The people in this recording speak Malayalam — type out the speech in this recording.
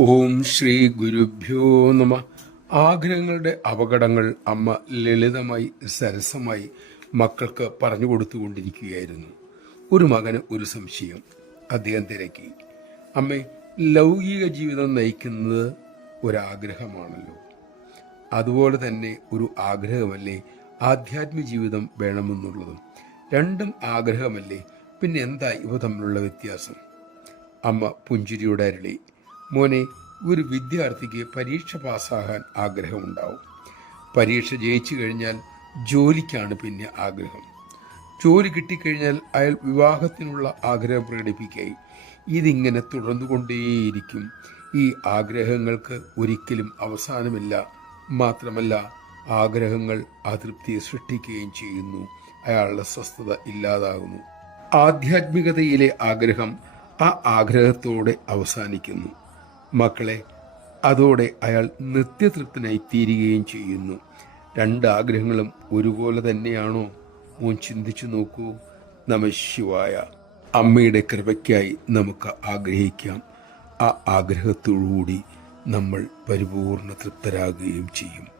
ഓം ശ്രീ ഗുരുഭ്യോ നമ. ആഗ്രഹങ്ങളുടെ അപകടങ്ങൾ അമ്മ ലളിതമായി സരസമായി മക്കൾക്ക് പറഞ്ഞു കൊടുത്തുകൊണ്ടിരിക്കുകയായിരുന്നു. ഒരു മകന് ഒരു സംശയം. അദ്ദേഹം തിരക്കി, അമ്മേ, ലൗകിക ജീവിതം നയിക്കുന്നത് ഒരാഗ്രഹമാണല്ലോ, അതുപോലെ തന്നെ ഒരു ആഗ്രഹമല്ലേ ആധ്യാത്മിക ജീവിതം വേണമെന്നുള്ളതും? രണ്ടും ആഗ്രഹമല്ലേ, പിന്നെ എന്താ ഇവ തമ്മിലുള്ള വ്യത്യാസം? അമ്മ പുഞ്ചിരിയോടെ അരുളി, മോനെ, ഒരു വിദ്യാർത്ഥിക്ക് പരീക്ഷ പാസ്സാകാൻ ആഗ്രഹമുണ്ടാവും. പരീക്ഷ ജയിച്ചു കഴിഞ്ഞാൽ ജോലിക്കാണ് പിന്നെ ആഗ്രഹം. ജോലി കിട്ടിക്കഴിഞ്ഞാൽ അയാൾ വിവാഹത്തിനുള്ള ആഗ്രഹം പ്രകടിപ്പിക്കായി. ഇതിങ്ങനെ തുടർന്നുകൊണ്ടേയിരിക്കും. ഈ ആഗ്രഹങ്ങൾക്ക് ഒരിക്കലും അവസാനമില്ല. മാത്രമല്ല, ആഗ്രഹങ്ങൾ അതൃപ്തിയെ സൃഷ്ടിക്കുകയും ചെയ്യുന്നു. അയാളുടെ സ്വസ്ഥത ഇല്ലാതാകുന്നു. ആധ്യാത്മികതയിലെ ആഗ്രഹം ആ ആഗ്രഹത്തോടെ അവസാനിക്കുന്നു. മക്കളെ, അതോടെ അയാൾ നിത്യതൃപ്തനായി തീരുകയും ചെയ്യുന്നു. രണ്ട് ആഗ്രഹങ്ങളും ഒരുപോലെ തന്നെയാണോ? മോൻ ചിന്തിച്ചു നോക്കൂ. നമഃശിവായ. അമ്മയുടെ കൃപയ്ക്കായി നമുക്ക് ആഗ്രഹിക്കാം. ആ ആഗ്രഹത്തോടുകൂടി നമ്മൾ പരിപൂർണ തൃപ്തരാകുകയും ചെയ്യും.